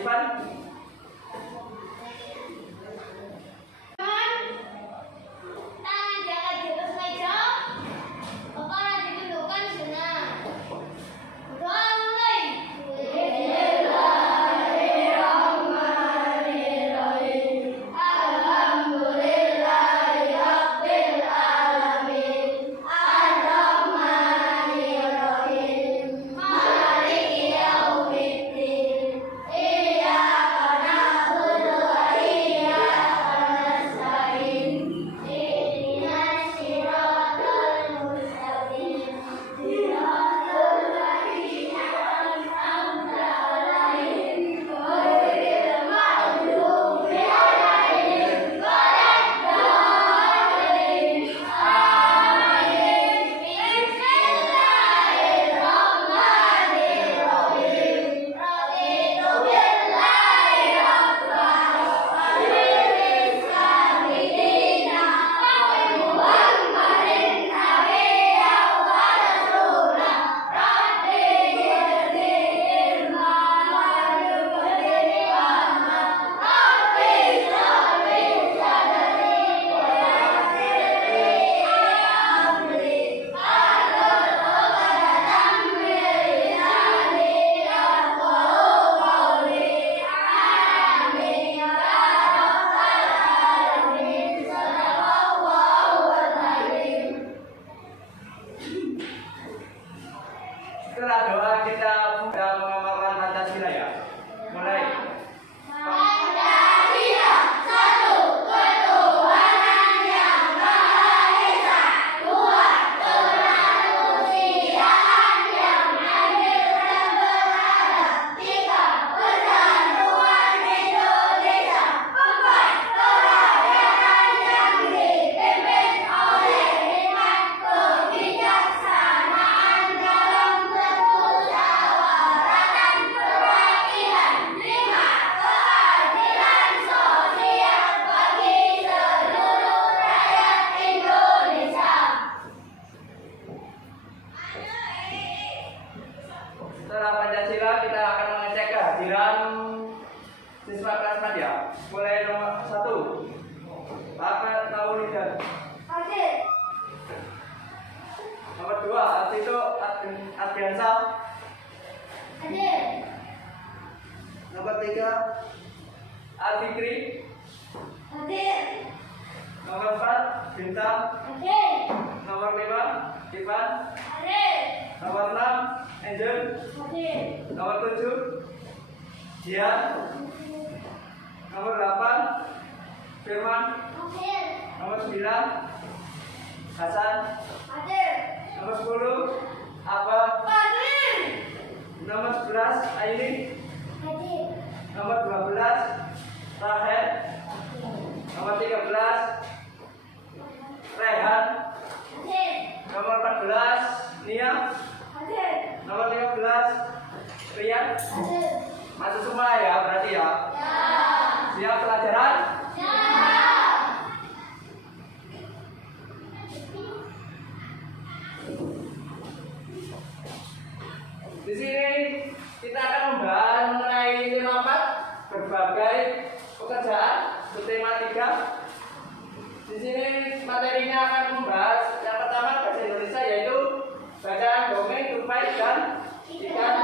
Ivan. Setelah doa kita sudah mengamalkan Pancasila ya. Mulai. Pancasila, satu ketuhanan yang Maha Esa, dua kemanusiaan yang adil dan beradab, tiga persatuan Indonesia, empat kerakyatan yang dipimpin oleh hikmat kebijaksanaan dalam kemusyawaratan perwakilan, lima keadilan sosial bagi seluruh rakyat Indonesia. Setelah Pancasila kita akan mengecek kehadiran siswa kelas 4 ya. Mulai nomor 1. Apa tahu lihat? Hadir. Nomor 2, Artito Adriansa. Hadir. Nomor 3, Alfikri. Hadir. Nomor 4, Bintang. Hadir. Nomor 5, Ivan. Hadir. Nomor 6, Angel. Hadir. Nomor 7, Jian. Nomor 8, Firman. Hadir. Nomor 9, Hasan. Hadir. Nomor 10, Abah. Hadir. Nomor 11, Aini. Hadir. Nomor 12, Rahel. Nomor 13, Rehan. Hadir. Nomor 14, Nia. Hadir. Nomor 15, Rian. Hadir. Masuk semua ya berarti ya. Ya. Siap pelajaran? Ya. Di sini kita akan membahas mengenai tema 4, berbagai pekerjaan, bertema 3. Di sini materinya akan membahas yang pertama bahasa Indonesia, yaitu bacaan dongeng, tupai dan ikan.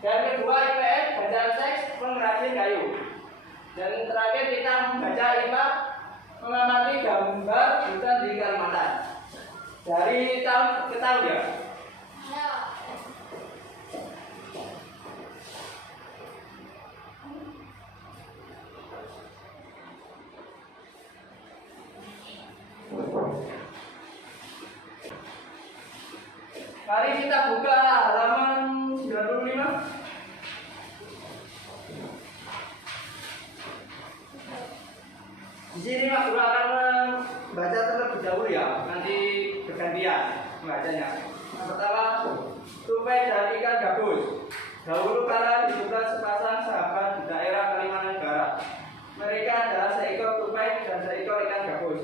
Dan kedua IPS, bacaan seks, pengrajin kayu. Dan terakhir kita membaca IPA, mengamati gambar hutan di Kalimantan. Dari tahun ke tahun ya. Ya. Mari kita buka halaman 95. Di sini Mas Guru akan membaca terlebih dahulu ya, nanti bergantian membacanya. Yang pertama, tupai dan ikan gabus. Dahulu kala hiduplah sepasang sahabat di daerah Kalimantan Barat. Mereka adalah seekor tupai dan seekor ikan gabus.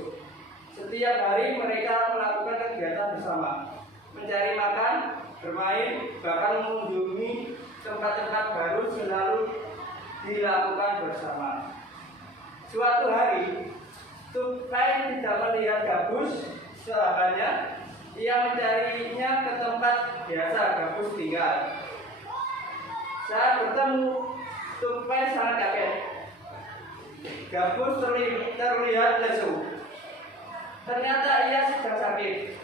Setiap hari mereka melakukan kegiatan bersama, mencari makan, bermain, bahkan mengunjungi tempat-tempat baru selalu dilakukan bersama. Suatu hari, tupai tidak melihat gabus sahabatnya. Ia mencarinya ke tempat biasa gabus tinggal. Saat bertemu, tupai sangat kaget. Gabus terlihat lesu. Ternyata ia sedang sakit.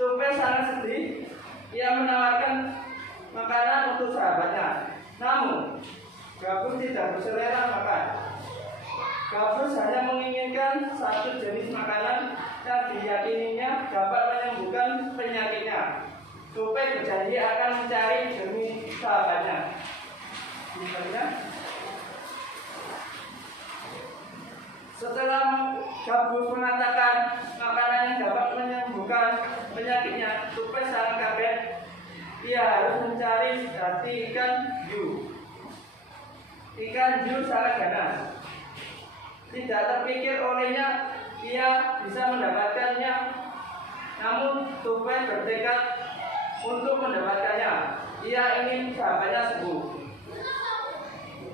Tupai sangat sedih. Ia menawarkan makanan untuk sahabatnya. Namun, gabus tidak berselera makan. Gabus hanya menginginkan satu jenis makanan yang diyakininya dapat menyembuhkan penyakitnya. Tupai berjanji akan mencari demi sahabatnya. Misalnya, setelah gabus mengatakan makanan yang dapat menyembuhkan penyakitnya, tupai sangat kaget. Ia harus mencari hati ikan hiu. Ikan hiu sangat ganas. Tidak terpikir olehnya ia bisa mendapatkannya. Namun tupai bertekad untuk mendapatkannya. Ia ingin sahabatnya sembuh.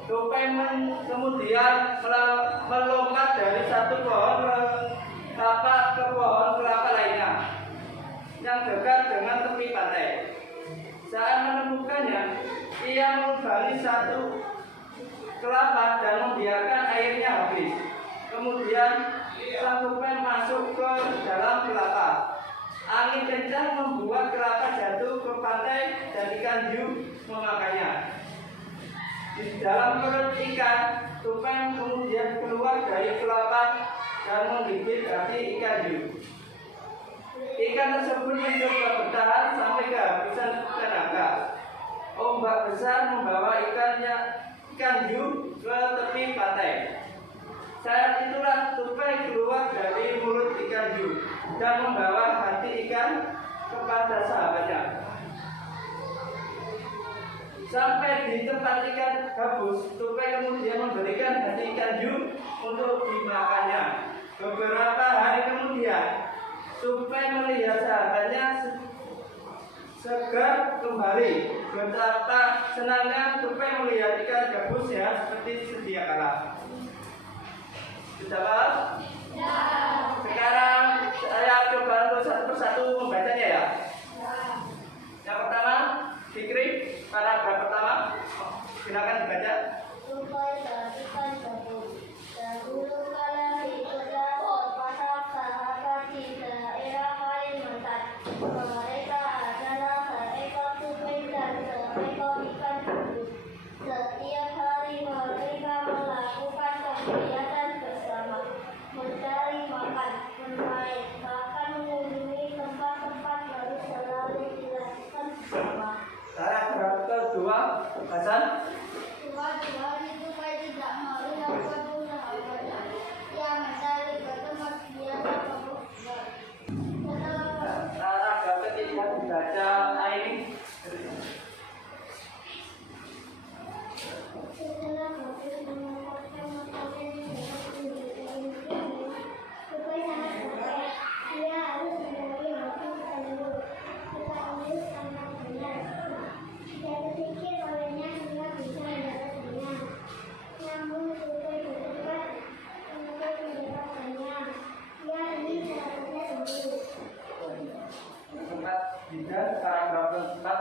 Tupai kemudian melompat dari satu pohon kelapa ke pohon kelapa lainnya yang dekat dengan tepi pantai. Saat menemukannya, ia melubangi satu kelapa dan membiarkan airnya habis. Kemudian sang tupai masuk ke dalam kelapa. Angin kencang membuat kelapa jatuh ke pantai dan ikan hiu memakannya. Di dalam perut ikan, tupai kemudian keluar dari kelapa dan menggigit hati ikan hiu. Ikan tersebut mencoba bertahan sampai kehabisan tenaga. Ombak besar membawa ikan hiu ke tepi pantai. Saat itulah tupai keluar dari mulut ikan hiu dan membawa hati ikan kepada sahabatnya. Sampai di tempat ikan gabus, tupai kemudian memberikan hati ikan hiu untuk dimakannya. Beberapa hari kemudian, tupai melihat sahabatnya segar kembali. Betapa senangnya tupai melihat ikan gabus sehat seperti sedia kala. Sudah paham? Ya. Sekarang saya coba untuk satu persatu membacanya ya. Yang pertama, Fikri, paragraf pertama. Silakan dibaca. Tupai dan ikan gabus. Dahulu kala hiduplah sepasang sahabat di daerah Kalimantan. Mereka adalah seekor tupai dan seekor ikan gabus. Setiap hari mereka melakukan kegiatan bersama, mencari makan, bermain, bahkan mengunjungi tempat-tempat baru selalu dilakukan bersama. Paragraf kedua, Hasan. Suatu hari tupai tidak mau melakukan usaha banyak. Ia mencari ke tempat biasa berobat. Paragraf ketiga dibaca Aini. Setelah gabus menempatkan makanannya dengan tupai sangat capek. Ia harus mencari makan dulu. Ikan hiu sangat banyak. Tidak terpikir olehnya ia bisa mendapatkannya. Namun tupai bertekad untuk mendapatkannya. Ia ingin sahabatnya sembuh. Tempat tiga, paragraf keempat,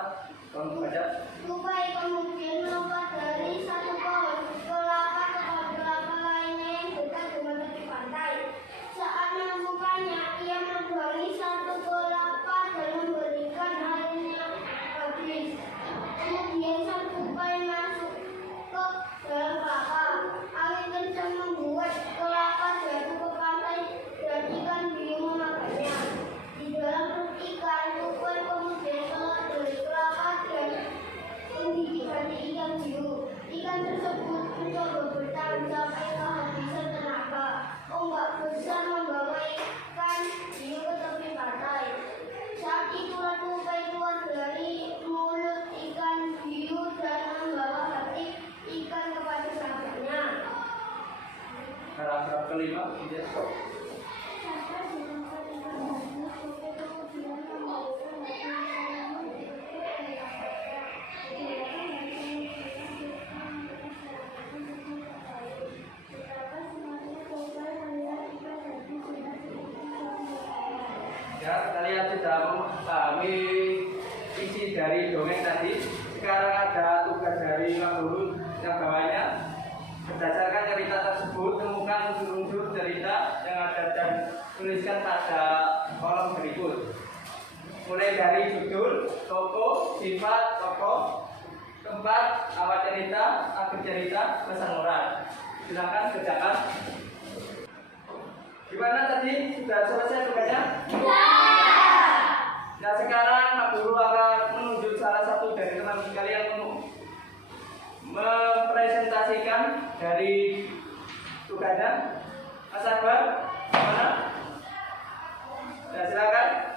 tolong baca. Tupai kemudian melompat dari satu pohon kelapa ke pohon kelapa lainnya yang dekat dengan tepi pantai. Saat menemukannya, ia membuangi satu kelapa dan memberikan airnya habis. Kemudian sang tupai masuk ke dalam kelapa. Angin kencang membuat kelapa jatuh ke pantai dan ikan hiu memakannya. Di dalam perut ikan, tupai kemudian keluar dari kelapa dan menggigit hati ikan hiu. Ikan tersebut mencoba bertahan sampai kehabisan tenaga. Ombak besar membawa ikan hiu ke tepi pantai. Saat itulah tupai keluar dari mulut ikan hiu dan membawa hati ikan kepada sahabatnya. Paragraf kelima, tidak. Sampai di tempat ikan gabus, tupai kemudian memberikan hati ikan hiu untuk dimakannya. Ya, kalian sudah memahami isi dari dongeng tadi. Sekarang ada tugas dari Pak Guru yang bawahnya. Berdasarkan cerita tersebut, temukan unsur-unsur cerita yang ada dan tuliskan pada kolom berikut. Mulai dari judul, tokoh, sifat tokoh, tempat, awal cerita, akhir cerita, pesan moral. Silakan kerjakan. Gimana tadi? Sudah selesai tugasnya? Nah sekarang Pak Guru akan menunjuk salah satu dari teman kalian untuk mempresentasikan dari tugasnya. Mas Akbar, mana? Ya silakan.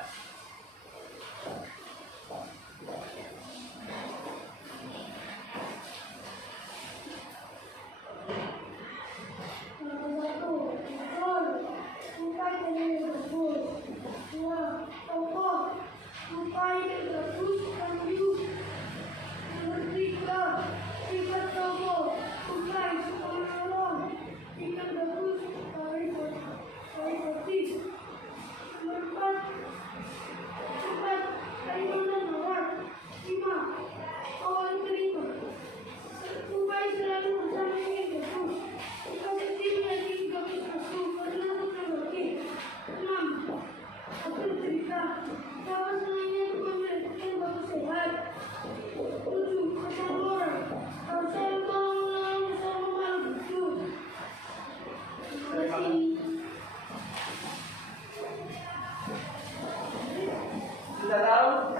Sudah tahu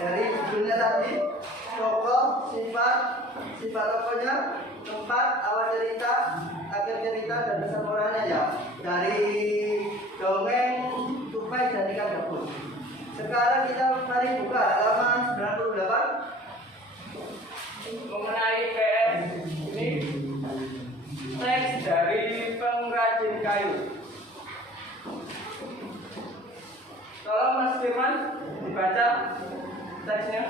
dari judulnya tadi, tokoh, sifat tokohnya, tempat, awal cerita, akhir cerita, dan pesan moralnya ya. Dari dongeng Tupai dan Ikan Gabus. Sekarang kita mari buka halaman 98 mengenai PS ini, teks dari pengrajin kayu. Tolong Mas Firman dibaca teksnya.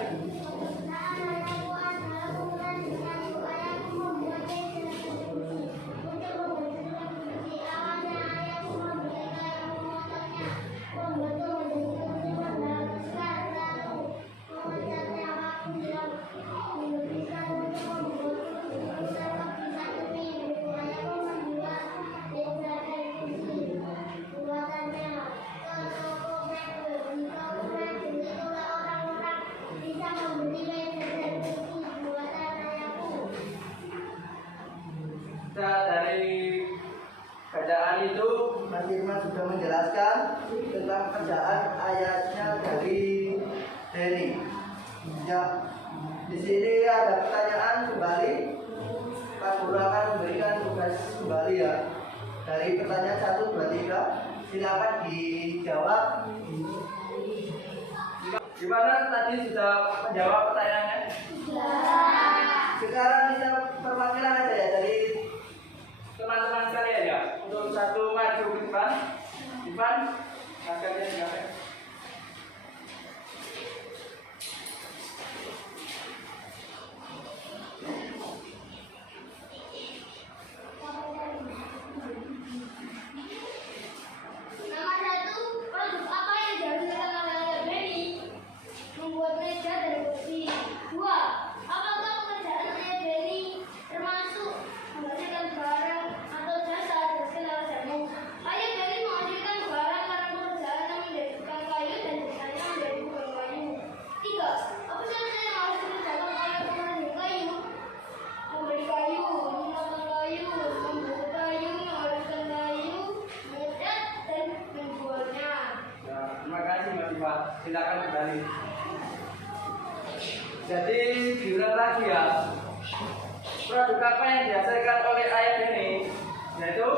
Dari bacaan itu Mas Firman sudah menjelaskan tentang kerjaan ayatnya dari Denny. Ya, di sini ada pertanyaan kembali. Pak Guru akan memberikan tugas kembali ya. Dari pertanyaan 1, 2, 3, silakan dijawab. Gimana tadi sudah menjawab pertanyaannya? Sekarang kita perwakilan aja ya dari teman-teman sekalian ya. Untuk satu maju ke depan. Depan, agaknya silakan. Silakan kembali. Jadi diulang lagi ya. Produk apa yang dihasilkan oleh ayat ini? Yaitu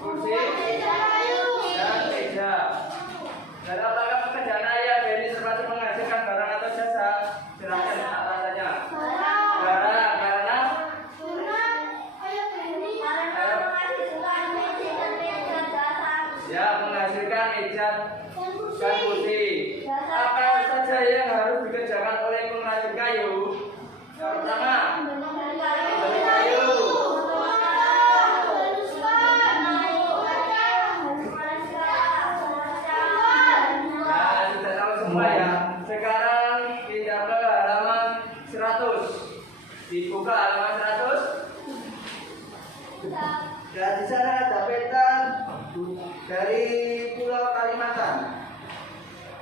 kursi dan meja. Dan apakah pekerjaan ayat ini termasuk menghasilkan barang atau jasa? Silakan alasannya. Barang, karena ya menghasilkan meja dan kursi. Apa saja yang harus dikerjakan oleh pengrajin kayu? Yang pertama, membeli kayu. Nah, Pendapetan dari Pulau Kalimantan,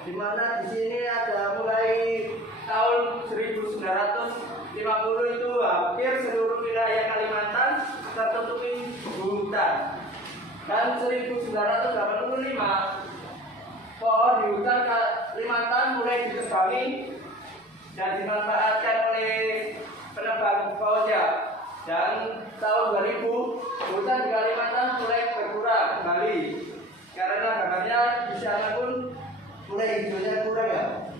di mana di sini ada mulai tahun 1950 itu hampir seluruh wilayah Kalimantan tertutupi hutan. Dan 1985 pohon di hutan Kalimantan mulai ditebangi dan dimanfaatkan oleh penebang pohonnya. Dan tahun 2000 hutan di Kalimantan mulai berkurang kembali karena gambarnya di sana pun mulai hijaunya kurang ya.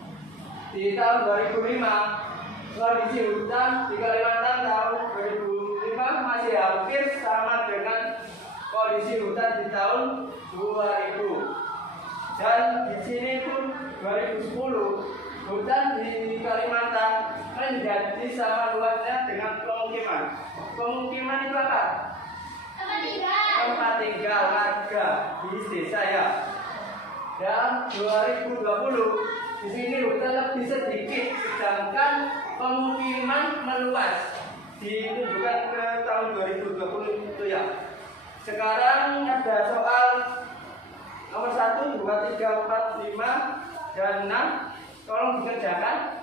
Di tahun 2005 kondisi hutan di Kalimantan tahun 2005 masih hampir sama dengan kondisi hutan di tahun 2000. Dan di sini pun 2010 hutan di Kalimantan menjadi sama luasnya dengan pemukiman. Pemukiman itu apa? Tempat tinggal warga di desa ya. Dan 2020 di sini hutan lebih sedikit, sedangkan pemukiman meluas. Ditunjukkan ke tahun 2020 itu ya. Sekarang ada soal nomor 1, 2, 3, 4, 5, dan 6. Tolong dikerjakan.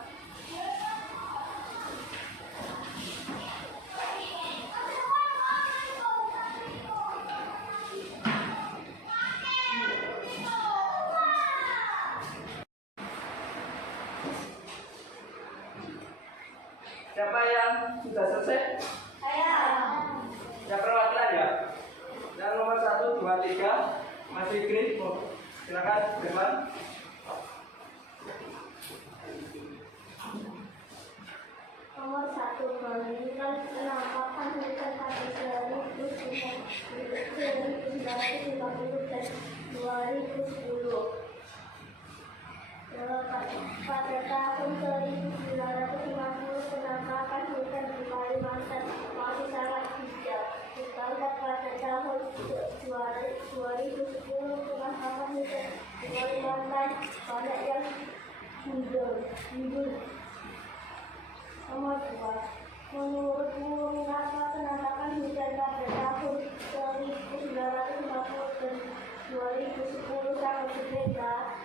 Siapa yang sudah selesai? Saya. Ya perwakilan ya. Dan nomor 1, 2, 3 masih Fikri. Silakan depan. Nomor 1, menunjukkan penampakan hutan pada 1950 dan 2010. Pada tahun 1950 penampakan hutan di Kalimantan masih sangat hijau. Sedangkan pada tahun 2010 penampakan hutan di Kalimantan banyak yang gundul. Nomor 2, menurutmu mengapa penampakan hutan pada tahun 1950 dan 2010 sangat berbeda?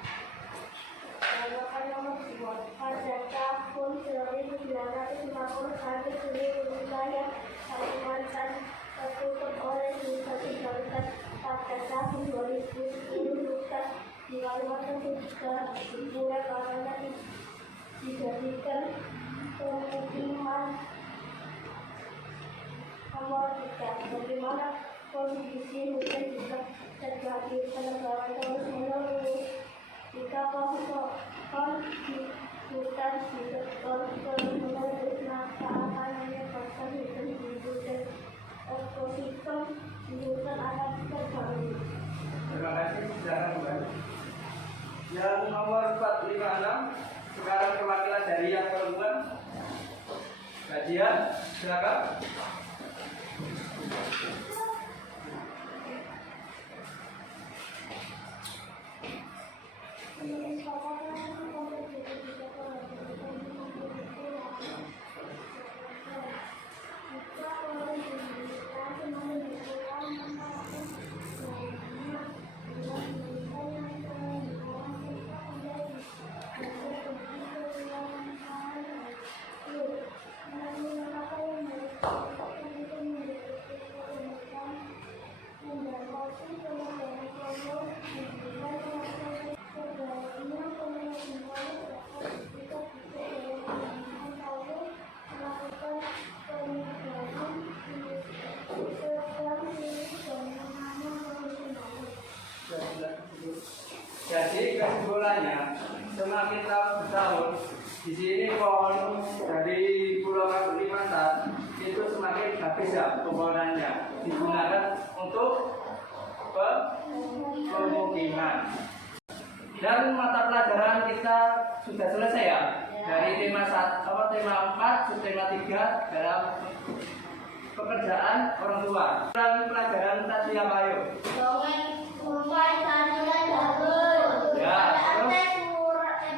Jawaban nomor 2, pada tahun 1950 hampir seluruh wilayah Kalimantan tertutup oleh hutan, sedangkan pada tahun 2010 hutan di Kalimantan sudah dimulai karena dijadikan pemukiman. Nomor 3, bagaimana kondisi hutan jika terjadi penebangan terus-menerus? Jika pohon di hutan ditebang terus-menerus, maka akan menyebabkan hutan hidup dan ekosistem di hutan akan terganggu. Terima kasih, silakan kembali. Yang nomor 4, 5, 6 sekarang perwakilan dari yang perempuan. Kajian, silakan. Jadi kesimpulannya, semakin tahun bertahun di sini pohon dari Pulau Kalimantan itu semakin habis ya pohonannya, digunakan untuk pemukiman. Dan mata pelajaran kita sudah selesai ya, dari tema 4, tema 3 dalam pekerjaan orang tua. Dan pelajaran tadi apa yuk? Dongeng Kumpai Tani dan Dapur. Ya, terus?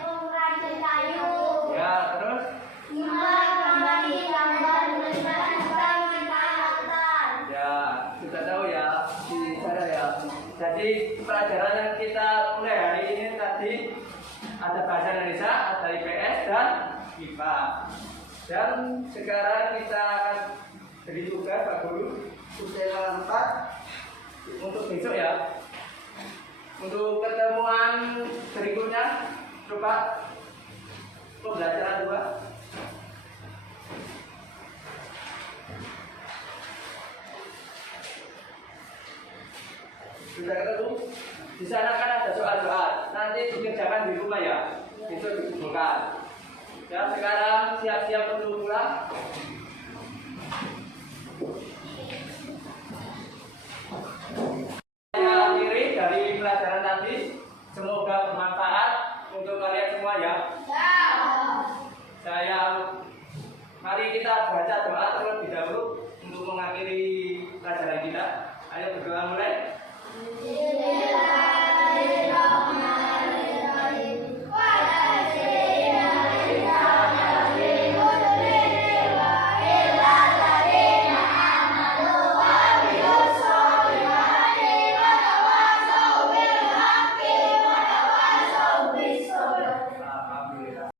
Pengrajin kayu. Ya, terus? Nyumbang kembali gambar dengan Kalimantan. Ya, sudah tahu ya. Di cara Jadi pelajaran yang kita mulai hari ini tadi ada bahasa Indonesia, ada IPS dan IPA. Dan sekarang kita akan beri tugas Pak Guru ujian 4 untuk besok ya. Untuk pertemuan berikutnya coba pembelajaran 2. Sudah ketemu? Di sana kan ada soal-soal. Nanti dikerjakan di rumah ya. Besok dikumpulkan. Ya sekarang siap-siap untuk pulang.